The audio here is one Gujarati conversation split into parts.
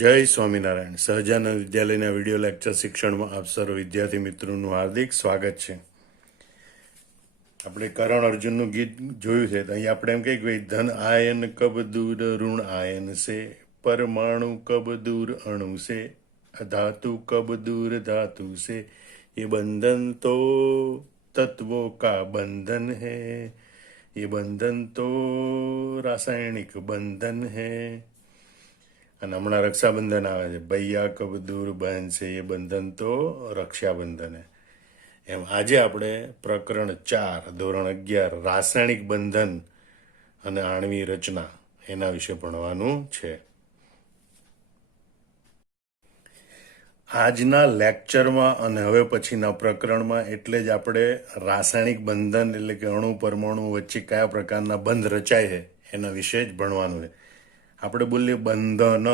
જય સ્વામિનારાયણ. સહજાનંદ વિદ્યાલયના વિડીયો લેક્ચર શિક્ષણમાં આપ સર્વ વિદ્યાર્થી મિત્રોનું હાર્દિક સ્વાગત છે. આપણે કરણ અર્જુનનું ગીત જોયું છે. અહીં આપણે એમ કહીએ કે ભાઈ ધન આયન કબ દૂર ઋણ આયન સે, પરમાણુ કબ દૂર અણુ સે, ધાતુ કબ દૂર ધાતુ સે, ये बंधन तो तत्वों का बंधन है, ये बंधन तो रासायनिक बंधन है. અને હમણાં રક્ષાબંધન આવે છે. ભૈયા કબ દૂર બહેન છે, એ બંધન તો રક્ષાબંધન હે. એમ આજે આપણે પ્રકરણ 4 ધોરણ 11 રાસાયણિક બંધન અને આણ્વી રચના એના વિશે ભણવાનું છે. આજના લેક્ચરમાં અને હવે પછીના પ્રકરણમાં એટલે જ આપણે રાસાયણિક બંધન એટલે કે અણુ પરમાણુ વચ્ચે કયા પ્રકારના બંધ રચાય છે એના વિશે જ ભણવાનું છે. આપણે બોલીએ બંધન,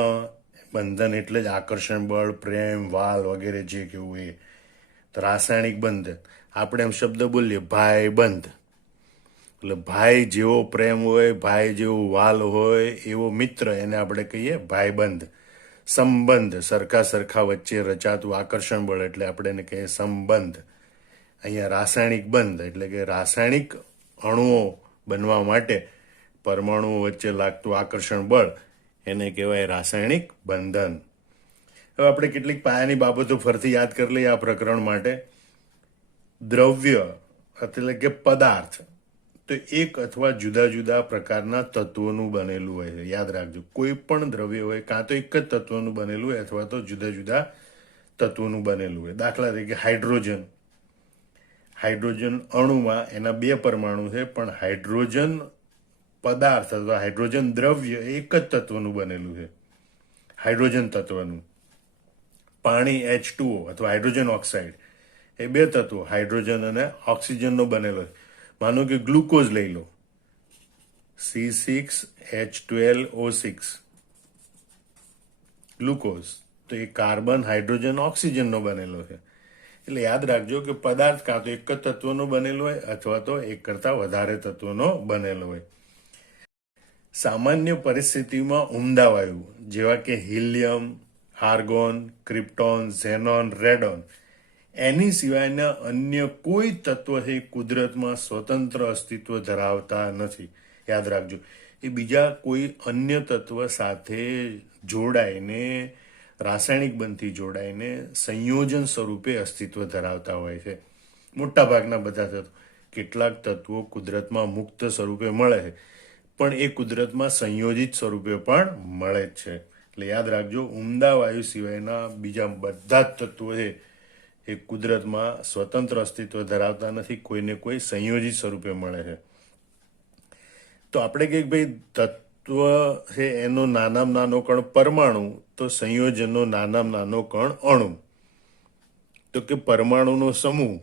બંધન એટલે જ આકર્ષણ બળ, પ્રેમ, વાલ વગેરે જે કેવું એ. તો રાસાયણિક બંધન આપણે એમ શબ્દ બોલીએ ભાઈ બંધ, એટલે ભાઈ જેવો પ્રેમ હોય, ભાઈ જેવો વાલ હોય એવો મિત્ર એને આપણે કહીએ ભાઈબંધ. સંબંધ સરખા વચ્ચે રચાતું આકર્ષણ બળ એટલે આપણે એને કહીએ સંબંધ. અહીંયા રાસાયણિક બંધ એટલે કે રાસાયણિક અણુઓ બનવા માટે પરમાણુઓ વચ્ચે લાગતું આકર્ષણ બળ એને કહેવાય રાસાયણિક બંધન. હવે આપણે કેટલીક પાયાની બાબતો ફરીથી યાદ કરી લઈએ આ પ્રકરણ માટે. દ્રવ્ય એટલે કે પદાર્થ તો એક અથવા જુદા જુદા પ્રકારના તત્વોનું બનેલું હોય છે. યાદ રાખજો, કોઈ પણ દ્રવ્ય હોય કાં તો એક જ તત્વનું બનેલું હોય અથવા તો જુદા જુદા તત્વોનું બનેલું હોય. દાખલા તરીકે હાઇડ્રોજન. હાઇડ્રોજન અણુમાં એના 2 પરમાણુ છે, પણ હાઇડ્રોજન પદાર્થ અથવા હાઇડ્રોજન દ્રવ્ય એક જ તત્વનું બનેલું છે, હાઇડ્રોજન તત્વનું. પાણી H2O અથવા હાઇડ્રોજન ઓક્સાઇડ એ 2 તત્વો હાઇડ્રોજન અને ઓક્સિજનનો બનેલો છે. માનો કે ગ્લુકોઝ લઈ લો, C6H12O6 ગ્લુકોઝ, તો એ કાર્બન, હાઇડ્રોજન, ઓક્સિજનનો બનેલો છે. એટલે યાદ રાખજો કે પદાર્થ કાં તો એક જ તત્વનો બનેલો હોય અથવા તો એક કરતાં વધારે તત્વોનો બનેલો હોય. સામાન્ય પરિસ્થિતિમાં ઉમદા વાયુ જેવા કે helium, argon, krypton, xenon, radon એની સિવાયના અન્ય કોઈ તત્વ છે કુદરતમાં સ્વતંત્ર અસ્તિત્વ ધરાવતા નથી. યાદ રાખજો, એ બીજા કોઈ અન્ય તત્વ સાથે જોડાઈને રાસાયણિક બંધથી જોડાઈને સંયોજન સ્વરૂપે અસ્તિત્વ ધરાવતા હોય છે. મોટા ભાગના બધા તત્વો. કેટલાક તત્વો કુદરતમાં મુક્ત સ્વરૂપે મળે છે, પણ એ કુદરતમાં સંયોજિત સ્વરૂપે પણ મળે જ છે. એટલે યાદ રાખજો, ઉમદા વાયુ સિવાયના બીજા બધા જ તત્વો છે એ કુદરતમાં સ્વતંત્ર અસ્તિત્વ ધરાવતા નથી, કોઈને કોઈ સંયોજિત સ્વરૂપે મળે છે. તો આપણે કહીએ ભાઈ તત્વ છે એનો નાનામાં નાનો કણ પરમાણુ, તો સંયોજનનો નાનામાં નાનો કણ અણુ. તો કે પરમાણુનો સમૂહ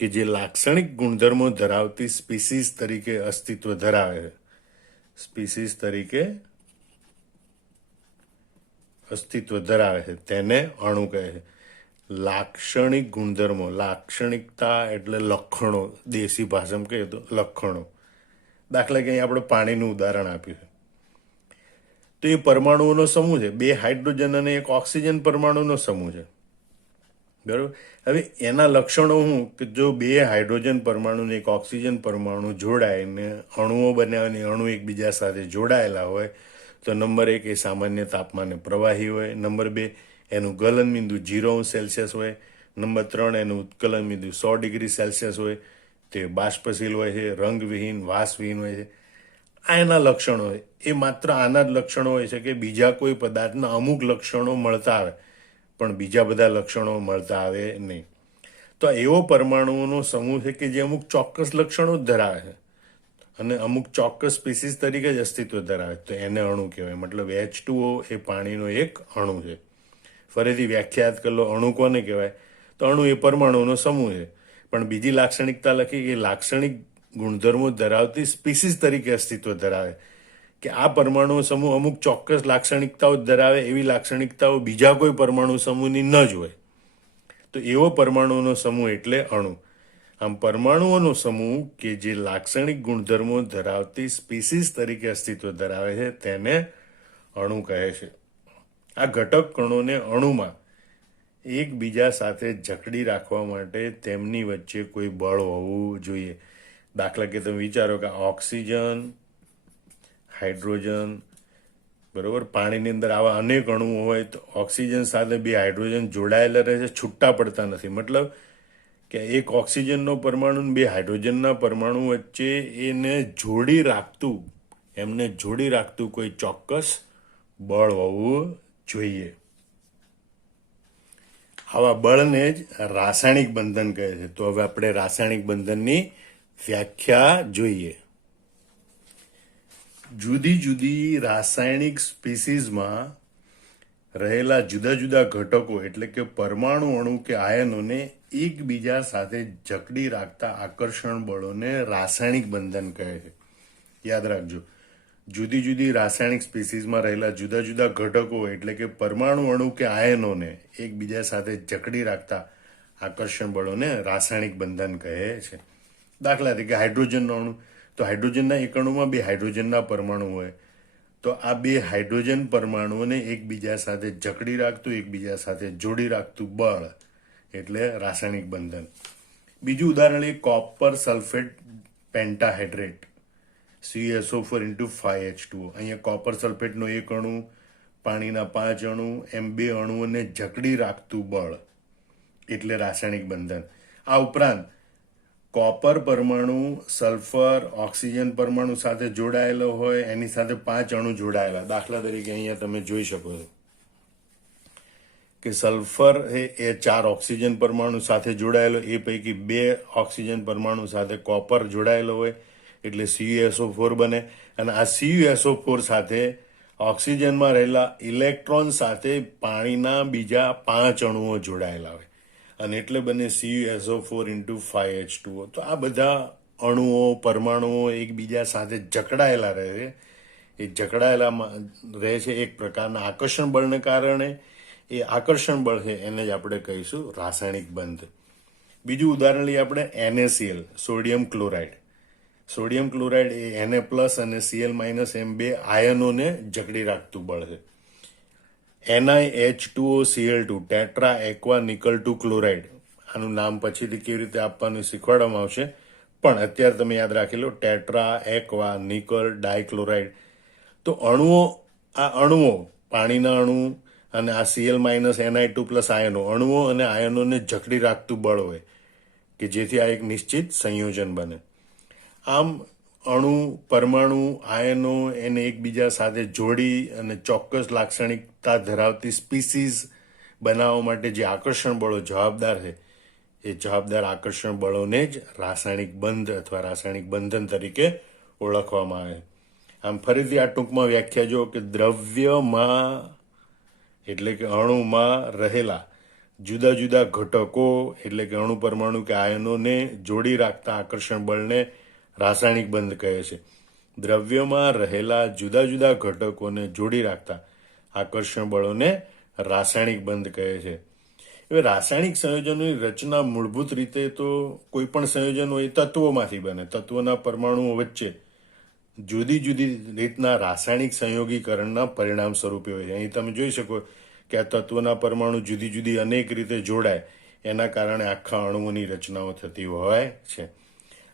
કે જે લાક્ષણિક ગુણધર્મો ધરાવતી સ્પીસીસ તરીકે અસ્તિત્વ ધરાવે છે, સ્પીસીસ તરીકે અસ્તિત્વ ધરાવે છે તેને અણુ કહે છે. લાક્ષણિક ગુણધર્મો, લાક્ષણિકતા એટલે લક્ષણો, દેશી ભાષામાં કહીએ તો લક્ષણો. દાખલા કે અહીં આપણે પાણીનું ઉદાહરણ આપ્યું છે, તો એ પરમાણુઓનો સમૂહ છે. 2 હાઇડ્રોજન અને 1 ઓક્સિજન પરમાણુનો સમૂહ છે, બરાબર. હવે એના લક્ષણો શું કે જો 2 હાઇડ્રોજન પરમાણુ ને 1 ઓક્સિજન પરમાણુ જોડાઈને અણુઓ બનાવીને અણુ એકબીજા સાથે જોડાયેલા હોય તો નંબર 1 એ સામાન્ય તાપમાને પ્રવાહી હોય, નંબર 2 એનું ગલન બિંદુ 0°C હોય, નંબર 3 એનું ઉત્કલન બિંદુ 100°C હોય, તે બાષ્પશીલ હોય છે, રંગવિહીન, વાસવિહીન હોય છે. આ એના લક્ષણો હોય. એ માત્ર આના જ લક્ષણો હોય છે કે બીજા કોઈ પદાર્થના અમુક લક્ષણો મળતા આવે પણ બીજા બધા લક્ષણો મળતા આવે નહીં. તો એવો પરમાણુઓનો સમૂહ છે કે જે અમુક ચોક્કસ લક્ષણો જ ધરાવે છે અને અમુક ચોક્કસ સ્પીસીસ તરીકે જ અસ્તિત્વ ધરાવે, તો એને અણુ કહેવાય. મતલબ H2O એ પાણીનો એક અણુ છે. ફરીથી વ્યાખ્યાત કરી લો, અણુ કોને કહેવાય? તો અણુ એ પરમાણુનો સમૂહ છે, પણ બીજી લાક્ષણિકતા લખી એ લાક્ષણિક ગુણધર્મો ધરાવતી સ્પીસીસ તરીકે અસ્તિત્વ ધરાવે, કે આ પરમાણુ સમૂહ અમુક ચોક્કસ લાક્ષણિકતાઓ ધરાવે, એવી લાક્ષણિકતાઓ બીજા કોઈ પરમાણુ સમૂહની ન જ હોય, તો એવો પરમાણુનો સમૂહ એટલે અણુ. આમ પરમાણુઓનો સમૂહ કે જે લાક્ષણિક ગુણધર્મો ધરાવતી સ્પીસીસ તરીકે અસ્તિત્વ ધરાવે છે તેને અણુ કહે છે. આ ઘટક કણોને અણુમાં એકબીજા સાથે જકડી રાખવા માટે તેમની વચ્ચે કોઈ બળ હોવું જોઈએ. દાખલા કે તમે વિચારો કે ઓક્સિજન, હાઇડ્રોજન, બરોબર, પાણીની અંદર આવા અનેક અણુઓ હોય તો ઓક્સિજન સાથે બે હાઇડ્રોજન જોડાયેલા રહે છે, છૂટા પડતા નથી. મતલબ કે એક ઓક્સિજનનો પરમાણુ ને બે હાઇડ્રોજનના પરમાણુ વચ્ચે એમને જોડી રાખતું કોઈ ચોક્કસ બળ હોવું જોઈએ. આવા બળને જ રાસાયણિક બંધન કહે છે. તો હવે આપણે રાસાયણિક બંધનની વ્યાખ્યા જોઈએ. જુદી જુદી રાસાયણિક સ્પીસીઝમાં રહેલા જુદા જુદા ઘટકો એટલે કે પરમાણુ, અણુ કે આયનોને એકબીજા સાથે જકડી રાખતા આકર્ષણ બળોને રાસાયણિક બંધન કહે છે. યાદ રાખજો, જુદી જુદી રાસાયણિક સ્પીસીઝમાં રહેલા જુદા જુદા ઘટકો એટલે કે પરમાણુ, અણુ કે આયનોને એકબીજા સાથે જકડી રાખતા આકર્ષણ બળોને રાસાયણિક બંધન કહે છે. દાખલા તરીકે હાઇડ્રોજનનો અણુ, તો હાઇડ્રોજનના એક અણુમાં બે હાઇડ્રોજનના પરમાણુ હોય તો આ બે હાઇડ્રોજન પરમાણુઓને એકબીજા સાથે જકડી રાખતું, એકબીજા સાથે જોડી રાખતું બળ એટલે રાસાયણિક બંધન. બીજું ઉદાહરણ એ કોપર સલ્ફેટ પેન્ટાહાઇડ્રેટ CuSO4 અહીંયા કોપર સલ્ફેટનો એક અણુ, પાણીના 5 અણુ, એમ 2 અણુઓને જકડી રાખતું બળ એટલે રાસાયણિક બંધન. આ ઉપરાંત કોપર પરમાણુ સલ્ફર ઓક્સિજન પરમાણુ સાથે જોડાયેલો હોય, એની સાથે 5 અણુ જોડાયેલા. દાખલા તરીકે અહીંયા તમે જોઈ શકો છો કે સલ્ફર એ 4 ઓક્સિજન પરમાણુ સાથે જોડાયેલો, એ પૈકી 2 ઓક્સિજન પરમાણુ સાથે કોપર જોડાયેલો હોય એટલે CuSO4 બને. અને આ CuSO4 સાથે ઓક્સિજનમાં રહેલા ઇલેક્ટ્રોન સાથે પાણીના બીજા 5 અણુઓ જોડાયેલા હોય અને એટલે બને CuSO4 તો આ બધા અણુઓ, પરમાણુઓ એકબીજા સાથે જકડાયેલા રહે છે. એ જકડાયેલા રહે છે એક પ્રકારના આકર્ષણ બળને કારણે. એ આકર્ષણ બળ છે એને જ આપણે કહીશું રાસાયણિક બંધ. બીજું ઉદાહરણ લઈએ આપણે NaCl, sodium chloride. Sodium chloride એ Na+ અને Cl- એમ 2 આયનોને જકડી રાખતું બળ છે. NiH2OCl2 tetra aqua nickel 2 chloride, આનું નામ પછીથી કેવી રીતે આપવાનું શીખવાડવામાં આવશે, પણ અત્યારે તમે યાદ રાખી લો ટેટ્રા એક્વા નિકલ ડાયક્લોરાઇડ. તો આ અણુઓ, પાણીના અણુ અને આ Cl- Ni2+ આયનો, અણુઓ અને આયનોને જકડી રાખતું બળ હોય કે જેથી આ એક નિશ્ચિત સંયોજન બને. આમ અણુ, પરમાણુ, આયનો એને એકબીજા સાથે જોડી અને ચોક્કસ લાક્ષણિકતા ધરાવતી સ્પીસીઝ બનાવવા માટે જે આકર્ષણ બળો જવાબદાર છે એ જવાબદાર આકર્ષણ બળોને જ રાસાયણિક બંધ અથવા રાસાયણિક બંધન તરીકે ઓળખવામાં આવે. આમ ફરીથી આ ટૂંકમાં વ્યાખ્યા જો કે દ્રવ્યમાં એટલે કે અણુમાં રહેલા જુદા જુદા ઘટકો એટલે કે અણુ, પરમાણુ કે આયનોને જોડી રાખતા આકર્ષણ બળને રાસાયણિક બંધ કહે છે. દ્રવ્યમાં રહેલા જુદા જુદા ઘટકોને જોડી રાખતા આકર્ષણ બળોને રાસાયણિક બંધ કહે છે. હવે રાસાયણિક સંયોજનોની રચના મૂળભૂત રીતે તો કોઈ પણ સંયોજન હોય તત્વોમાંથી બને. તત્વોના પરમાણુઓ વચ્ચે જુદી જુદી રીતના રાસાયણિક સંયોગીકરણના પરિણામ સ્વરૂપે હોય છે. અહીં તમે જોઈ શકો કે આ તત્વોના પરમાણુ જુદી જુદી અનેક રીતે જોડાય એના કારણે આખા અણુઓની રચનાઓ થતી હોય છે.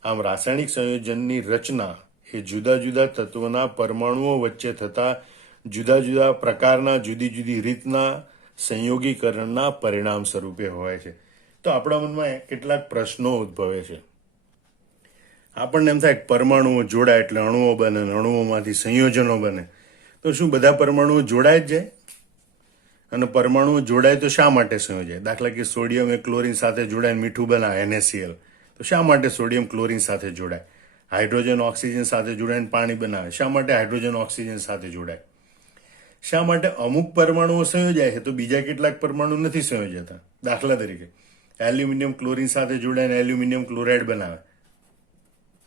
આમ રાસાયણિક સંયોજનની રચના એ જુદા જુદા તત્વોના પરમાણુઓ વચ્ચે થતા જુદા જુદા પ્રકારના જુદી જુદી રીતના સંયોગીકરણના પરિણામ સ્વરૂપે હોય છે. તો આપણા મનમાં કેટલાક પ્રશ્નો ઉદ્ભવે છે. આપણને એમ થાય પરમાણુઓ જોડાય એટલે અણુઓ બને, અણુઓમાંથી સંયોજનો બને. તો શું બધા પરમાણુઓ જોડાય જ જાય? અને પરમાણુઓ જોડાય તો શા માટે સંયોજાય? દાખલા કે સોડિયમ એ ક્લોરીન સાથે જોડાઈને મીઠું બનાવે NaCl, તો શા માટે સોડિયમ ક્લોરીન સાથે જોડાય? હાઇડ્રોજન ઓક્સિજન સાથે જોડાઈને પાણી બનાવે, શા માટે હાઇડ્રોજન ઓક્સિજન સાથે જોડાય? શા માટે અમુક પરમાણુઓ સંયોજાય છે તો બીજા કેટલાક પરમાણુ નથી સંયોજાતા? દાખલા તરીકે એલ્યુમિનિયમ ક્લોરીન સાથે જોડાઈને એલ્યુમિનિયમ ક્લોરાઇડ બનાવે,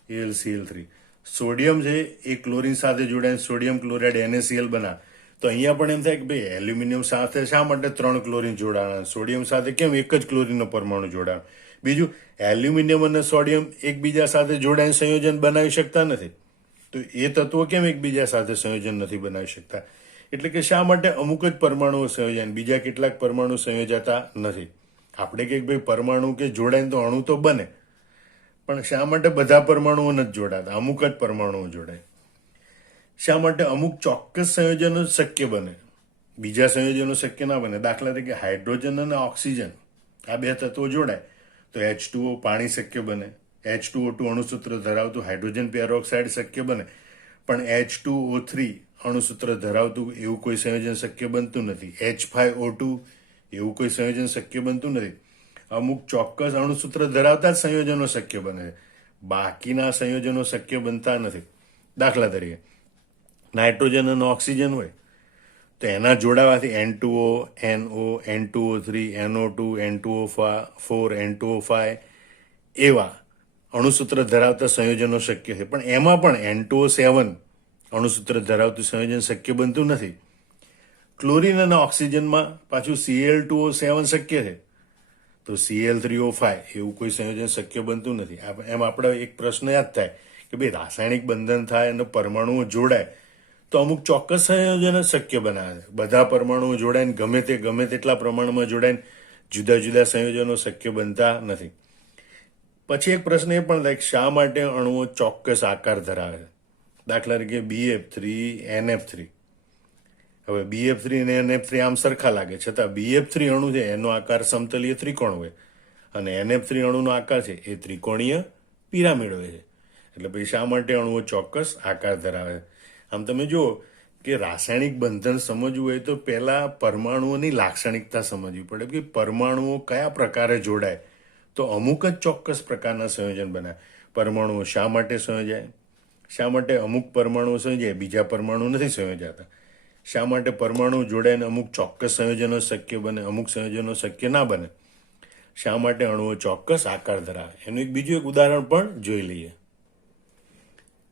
AlCl3. સોડિયમ છે એ ક્લોરીન સાથે જોડાઈને સોડિયમ ક્લોરાઇડ NaCl બનાવે. તો અહીંયા પણ એમ થાય કે ભાઈ એલ્યુમિનિયમ સાથે શા માટે 3 ક્લોરીન જોડાણા, સોડિયમ સાથે કેમ એક જ ક્લોરીનનો પરમાણુ જોડાણ? બીજું, એલ્યુમિનિયમ અને સોડિયમ એકબીજા સાથે જોડાઈને સંયોજન બનાવી શકતા નથી, તો એ તત્વો કેમ એકબીજા સાથે સંયોજન નથી બનાવી શકતા? એટલે કે શા માટે અમુક જ પરમાણુઓ સંયોજાય ને બીજા કેટલાક પરમાણુ સંયોજાતા નથી. આપણે કંઈક ભાઈ પરમાણુ કે જોડાય તો અણુ તો બને, પણ શા માટે બધા પરમાણુઓ નથી જોડાતા, અમુક જ પરમાણુઓ જોડાય? શા માટે અમુક ચોક્કસ સંયોજનો શક્ય બને, બીજા સંયોજનો શક્ય ના બને? દાખલા તરીકે હાઇડ્રોજન અને ઓક્સિજન આ બે તત્વો જોડાય તો H2O પાણી શક્ય બને, H2O2 અણુસૂત્ર ધરાવતું હાઇડ્રોજન પેરોક્સાઇડ શક્ય બને, પણ H2O3 અણુસૂત્ર ધરાવતું એવું કોઈ સંયોજન શક્ય બનતું નથી. H5O2 એવું કોઈ સંયોજન શક્ય બનતું નથી. અમુક ચોક્કસ અણુસૂત્ર ધરાવતા જ સંયોજનો શક્ય બને છે, બાકીના સંયોજનો શક્ય બનતા નથી. દાખલા તરીકે નાઇટ્રોજન અને ઓક્સિજન હોય તો એના જોડાવાથી N2O, NO, N2O3, NO2, N2O4, N2O5 એવા અણુસૂત્ર ધરાવતા સંયોજનો શક્ય છે, પણ એમાં પણ N2O7 અણુસૂત્ર ધરાવતું સંયોજન શક્ય બનતું નથી. ક્લોરીન અને ઓક્સિજનમાં પાછું Cl2O7 શક્ય છે, તો Cl3O5 એવું કોઈ સંયોજન શક્ય બનતું નથી. એમ આપણે એક પ્રશ્ન યાદ થાય કે ભાઈ રાસાયણિક બંધન થાય અને પરમાણુઓ જોડાય તો અમુક ચોક્કસ સંયોજન જ શક્ય બનાવે છે. બધા પરમાણુઓ જોડાય ને ગમે તેટલા પ્રમાણમાં જોડાય જુદા જુદા સંયોજનો શક્ય બનતા નથી. પછી એક પ્રશ્ન એ પણ થાય શા માટે અણુઓ ચોક્કસ આકાર ધરાવે છે? દાખલા તરીકે BF3NF3. હવે BF3 અને NF3 આમ સરખા લાગે, છતાં BF3 અણુ છે એનો આકાર સમતલીય ત્રિકોણ હોય અને NF3 અણુનો આકાર છે એ ત્રિકોણીય પિરામિડ હોય છે. એટલે ભાઈ શા માટે અણુઓ ચોક્કસ આકાર ધરાવે? આમ તમે જુઓ કે રાસાયણિક બંધન સમજવું હોય તો પહેલા પરમાણુઓની લાક્ષણિકતા સમજવી પડે કે પરમાણુઓ કયા પ્રકારે જોડાય તો અમુક જ ચોક્કસ પ્રકારના સંયોજન બનાવે. પરમાણુઓ શા માટે સંયોજાય? શા માટે અમુક પરમાણુઓ સંયોજાય બીજા પરમાણુ નથી સંયોજાતા? શા માટે પરમાણુ જોડાઈને અમુક ચોક્કસ સંયોજનો શક્ય બને, અમુક સંયોજનો શક્ય ના બને? શા માટે અણુઓ ચોક્કસ આકાર ધરાવે? એનું બીજું એક ઉદાહરણ પણ જોઈ લઈએ.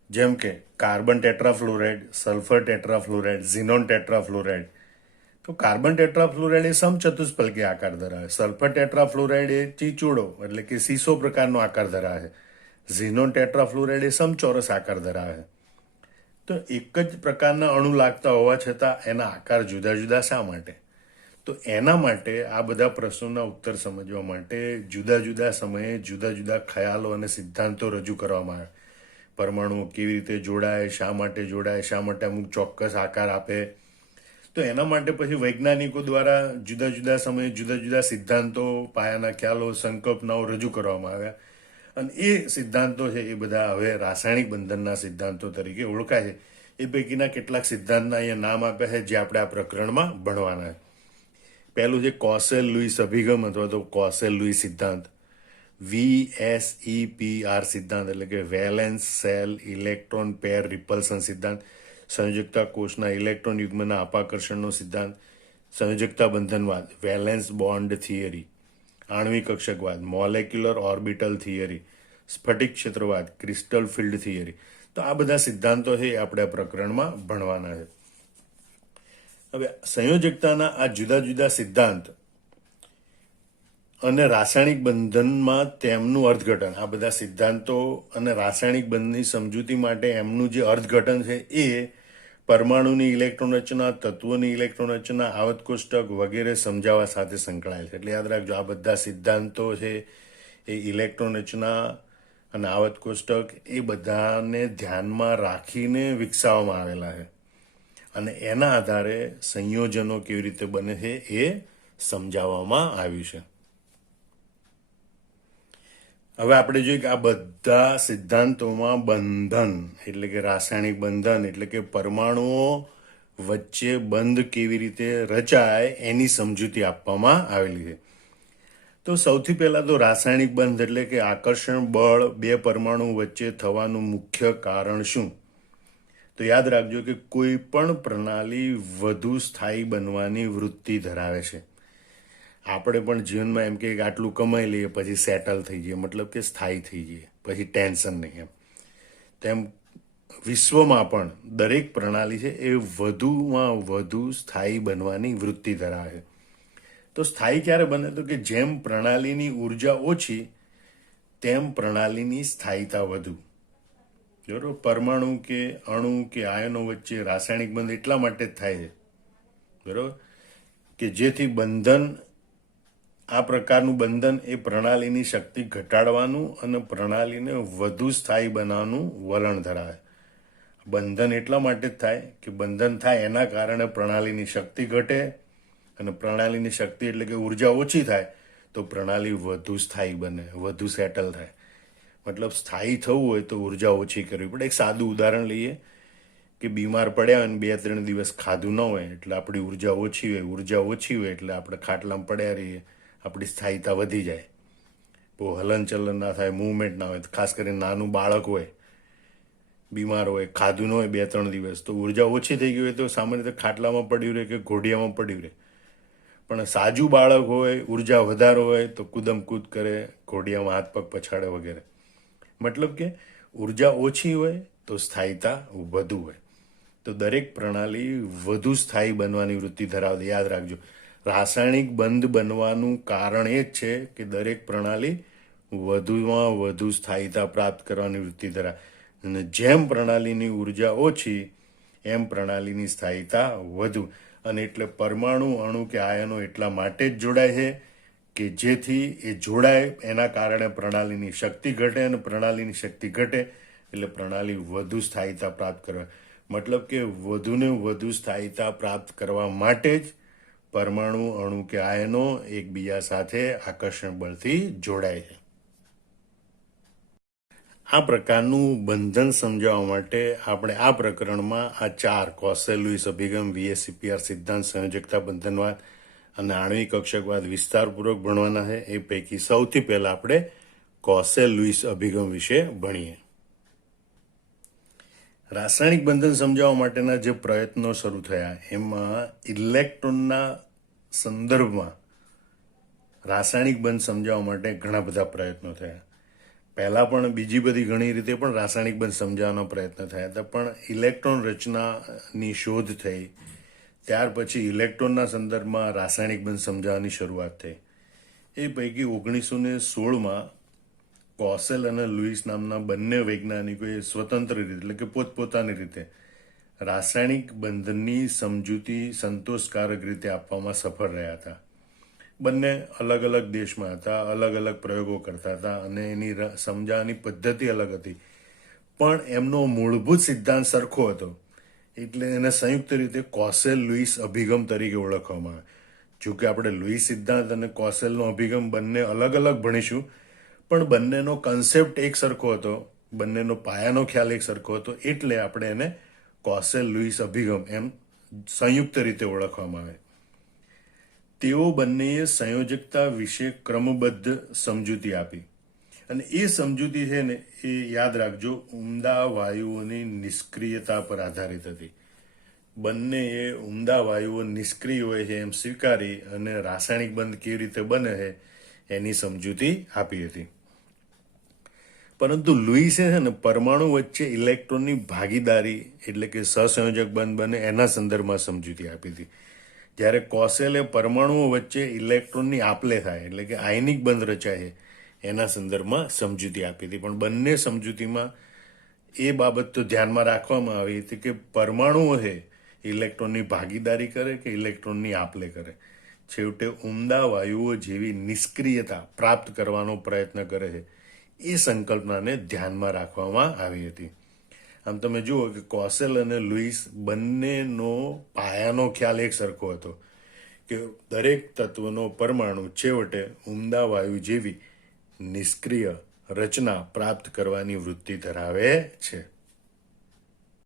જેમ કે કાર્બન ટેટ્રાફ્લોરાઇડ, સલ્ફર ટેટ્રાફ્લોરાઇડ, ઝીનોન ટેટ્રાફ્લોરાઇડ. તો કાર્બન ટેટ્રાફ્લોરાઇડ એ સમચતુષ્ફલકી આકાર ધરાવે, સલ્ફર ટેટ્રાફ્લોરાઇડ એ ચીચોડો એટલે કે સીસો પ્રકારનો આકાર ધરાવે છે, ઝીનોન ટેટ્રાફ્લોરાઇડ એ સમચોરસ આકાર ધરાવે છે. તો એક જ પ્રકારના અણુ લાગતા હોવા છતાં એના આકાર જુદા જુદા શા માટે? તો એના માટે આ બધા પ્રશ્નોના ઉત્તર સમજવા માટે જુદા જુદા સમયે જુદા જુદા ખ્યાલો અને સિદ્ધાંતો રજૂ કરવામાં આવે. પરમાણુઓ કેવી રીતે જોડાય, શા માટે અમુક ચોક્કસ આકાર આપે. તો એના માટે પછી વૈજ્ઞાનિકો દ્વારા જુદા જુદા સમયે જુદા જુદા સિદ્ધાંતો, પાયાના ખ્યાલો, સંકલ્પનાઓ રજૂ કરવામાં આવ્યા અને એ સિદ્ધાંતો છે એ બધા હવે રાસાયણિક બંધનના સિદ્ધાંતો તરીકે ઓળખાય છે. એ પૈકીના કેટલાક સિદ્ધાંતના અહીંયા નામ આપ્યા છે જે આપણે આ પ્રકરણમાં ભણવાના છે. પહેલું છે કોસેલ લુઈસ અભિગમ અથવા તો કોસેલ લુઈસ સિદ્ધાંત. VSEPR સિદ્ધાંત એટલે કે valence shell electron pair repulsion સિદ્ધાંત, સંયોજકતા કોષના ઇલેક્ટ્રોન યુગ્મના અપાકર્ષણનો સિદ્ધાંત, સંયોજકતા બંધનવાદ, વેલેન્સ બોન્ડ થિયરી, આણ્વિક કક્ષકવાદ, મોલેક્યુલર ઓર્બિટલ થિયરી, સ્ફટિક ક્ષેત્રવાદ, ક્રિસ્ટલ ફિલ્ડ થિયરી. તો આ બધા સિદ્ધાંતો છે આપણે આ પ્રકરણમાં ભણવાના છે. હવે સંયોજકતાના આ જુદા જુદા સિદ્ધાંત અને રાસાયણિક બંધનમાં તેમનું અર્થઘટન, આ બધા સિદ્ધાંતો અને રાસાયણિક બંધની સમજૂતી માટે એમનું જે અર્થઘટન છે એ પરમાણુની ઇલેક્ટ્રોન રચના, તત્વોની ઇલેક્ટ્રોન રચના, આવત કોષ્ટક વગેરે સમજાવવા સાથે સંકળાયેલ છે. એટલે યાદ રાખજો આ બધા સિદ્ધાંતો છે એ ઇલેક્ટ્રોન રચના અને આવત કોષ્ટક એ બધાને ધ્યાનમાં રાખીને વિકસાવવામાં આવેલા છે અને એના આધારે સંયોજનો કેવી રીતે બને છે એ સમજાવવામાં આવ્યું છે. હવે આપણે જોઈએ કે આ બધા સિદ્ધાંતોમાં બંધન એટલે કે રાસાયણિક બંધન એટલે કે પરમાણુઓ વચ્ચે બંધ કેવી રીતે રચાય એની સમજૂતી આપવામાં આવેલી છે. તો સૌથી પહેલા તો રાસાયણિક બંધ એટલે કે આકર્ષણ બળ બે પરમાણુ વચ્ચે થવાનું મુખ્ય કારણ શું? તો યાદ રાખજો કે કોઈ પણ પ્રણાલી વધુ સ્થાયી બનવાની વૃત્તિ ધરાવે છે. આપણે પણ જીવનમાં એમ કે આટલું કમાઈ લઈએ પછી સેટલ થઈ જઈએ, મતલબ કે સ્થાયી થઈ જઈએ, પછી ટેન્શન નહીં. તેમ વિશ્વમાં પણ દરેક પ્રણાલી છે એ વધુમાં વધુ સ્થાયી બનવાની વૃત્તિ ધરાવે છે. તો સ્થાયી ક્યારે બને? તો કે જેમ પ્રણાલીની ઉર્જા ઓછી તેમ પ્રણાલીની સ્થાયીતા વધુ. બરોબર, પરમાણુ કે અણુ કે આયનો વચ્ચે રાસાયણિક બંધ એટલા માટે જ થાય છે બરાબર, કે જેથી બંધન, આ પ્રકારનું બંધન એ પ્રણાલીની શક્તિ ઘટાડવાનું અને પ્રણાલીને વધુ સ્થાયી બનાવવાનું વલણ ધરાવે. બંધન એટલા માટે જ થાય કે બંધન થાય એના કારણે પ્રણાલીની શક્તિ ઘટે, અને પ્રણાલીની શક્તિ એટલે કે ઉર્જા ઓછી થાય તો પ્રણાલી વધુ સ્થાયી બને, વધુ સેટલ થાય. મતલબ સ્થાયી થવું હોય તો ઉર્જા ઓછી કરવી પડે. એક સાદું ઉદાહરણ લઈએ કે બીમાર પડ્યા અને 2-3 દિવસ ખાધું ન હોય એટલે આપણી ઉર્જા ઓછી હોય. ઉર્જા ઓછી હોય એટલે આપણે ખાટલામાં પડ્યા રહીએ, આપણી સ્થાયીતા વધી જાય, બહુ હલનચલન ના થાય, મૂવમેન્ટ ના હોય. ખાસ કરીને નાનું બાળક હોય, બીમાર હોય, ખાધું ન હોય 2-3 દિવસ, તો ઉર્જા ઓછી થઈ ગઈ હોય તો સામાન્ય રીતે ખાટલામાં પડ્યું રહે કે ઘોડિયામાં પડ્યું રહે. પણ સાજુ બાળક હોય, ઉર્જા વધારે હોય તો કૂદમ કૂદ કરે, ઘોડિયામાં હાથ પગ પછાડે વગેરે. મતલબ કે ઉર્જા ઓછી હોય તો સ્થાયીતા વધુ હોય. તો દરેક પ્રણાલી વધુ સ્થાયી બનવાની વૃત્તિ ધરાવતી. યાદ રાખજો, રાસાયણિક બંધ બનવાનું કારણ એ જ છે કે દરેક પ્રણાલી વધુમાં વધુ સ્થાયીતા પ્રાપ્ત કરવાની વૃત્તિ ધરાવે. અને જેમ પ્રણાલીની ઉર્જા ઓછી એમ પ્રણાલીની સ્થાયીતા વધુ. અને એટલે પરમાણુ, અણુ કે આયનો એટલા માટે જ જોડાય છે કે જેથી એ જોડાય એના કારણે પ્રણાલીની શક્તિ ઘટે, અને પ્રણાલીની શક્તિ ઘટે એટલે પ્રણાલી વધુ સ્થાયીતા પ્રાપ્ત કરે. મતલબ કે વધુને વધુ સ્થાયીતા પ્રાપ્ત કરવા માટે જ પરમાણુ, અણુ કે આયનો એકબીજા સાથે આકર્ષણ બળથી જોડાય છે. આ પ્રકારનું બંધન સમજાવવા માટે આપણે આ પ્રકરણમાં આ 4 કોસેલ-લુઈસ અભિગમ, VSEPR સિદ્ધાંત, સંયોજકતા, બંધનવાદ અને આણ્વિક કક્ષકવાદ વિસ્તારપૂર્વક ભણવાના છે. એ પૈકી સૌથી પહેલા આપણે કોસેલ-લુઈસ અભિગમ વિશે ભણીએ. રાસાયણિક બંધન સમજાવવા માટેના જે પ્રયત્નો શરૂ થયા એમાં ઇલેક્ટ્રોનના સંદર્ભમાં રાસાયણિક બંધ સમજાવવા માટે ઘણા બધા પ્રયત્નો થયા. પહેલાં પણ બીજી બધી ઘણી રીતે પણ રાસાયણિક બંધ સમજાવવાનો પ્રયત્ન થયા હતા, પણ ઇલેક્ટ્રોન રચનાની શોધ થઈ ત્યાર પછી ઇલેક્ટ્રોનના સંદર્ભમાં રાસાયણિક બંધ સમજાવવાની શરૂઆત થઈ. એ પૈકી 1916માં કોસેલ અને લુઈસ નામના બંને વૈજ્ઞાનિકોએ સ્વતંત્ર રીતે એટલે કે પોતપોતાની રીતે રાસાયણિક બંધનની સમજૂતી સંતોષકારક રીતે આપવામાં સફળ રહ્યા હતા. બંને અલગ અલગ દેશમાં હતા, અલગ અલગ પ્રયોગો કરતા હતા અને એની સમજાવવાની પદ્ધતિ અલગ હતી, પણ એમનો મૂળભૂત સિદ્ધાંત સરખો હતો. એટલે એને સંયુક્ત રીતે કોસેલ-લુઈસ અભિગમ તરીકે ઓળખવામાં આવે. જો કે આપણે લુઈસ સિદ્ધાંત અને કોસેલનો અભિગમ બંને અલગ અલગ ભણીશું, પણ બંનેનો કન્સેપ્ટ એક સરખો હતો, બંનેનો પાયાનો ખ્યાલ એક સરખો હતો, એટલે આપણે એને કોસેલ-લુઈસ અભિગમ એમ સંયુક્ત રીતે ઓળખવામાં આવે. તેઓ બંનેએ સંયોજકતા વિશે ક્રમબદ્ધ સમજૂતી આપી, અને એ સમજૂતી છે ને એ યાદ રાખજો, ઉમદા વાયુઓની નિષ્ક્રિયતા પર આધારિત હતી. બંનેએ ઉમદા વાયુઓ નિષ્ક્રિય હોય છે એમ સ્વીકારી અને રાસાયણિક બંધ કેવી રીતે બને છે એની સમજૂતી આપી હતી. પરંતુ લુઈસે છે ને પરમાણુ વચ્ચે ઇલેક્ટ્રોનની ભાગીદારી એટલે કે સહસંયોજક બંધ બને એના સંદર્ભમાં સમજૂતી આપી હતી. જ્યારે કોસેલે પરમાણુઓ વચ્ચે ઇલેક્ટ્રોનની આપલે થાય એટલે કે આયનિક બંધ રચાય એના સંદર્ભમાં સમજૂતી આપી હતી. પણ બંને સમજૂતીમાં એ બાબત તો ધ્યાનમાં રાખવામાં આવી હતી કે પરમાણુઓ છે ઇલેક્ટ્રોનની ભાગીદારી કરે કે ઇલેક્ટ્રોનની આપલે કરે, છેવટે ઉમદા વાયુઓ જેવી નિષ્ક્રિયતા પ્રાપ્ત કરવાનો પ્રયત્ન કરે છે, એ સંકલ્પનાને ધ્યાનમાં રાખવામાં આવી હતી. આમ તમે જુઓ કે કોસેલ અને લુઈસ બંનેનો પાયાનો ખ્યાલ એક સરખો હતો કે દરેક તત્વનો પરમાણુ છેવટે ઉમદા વાયુ જેવી નિષ્ક્રિય રચના પ્રાપ્ત કરવાની વૃત્તિ ધરાવે છે.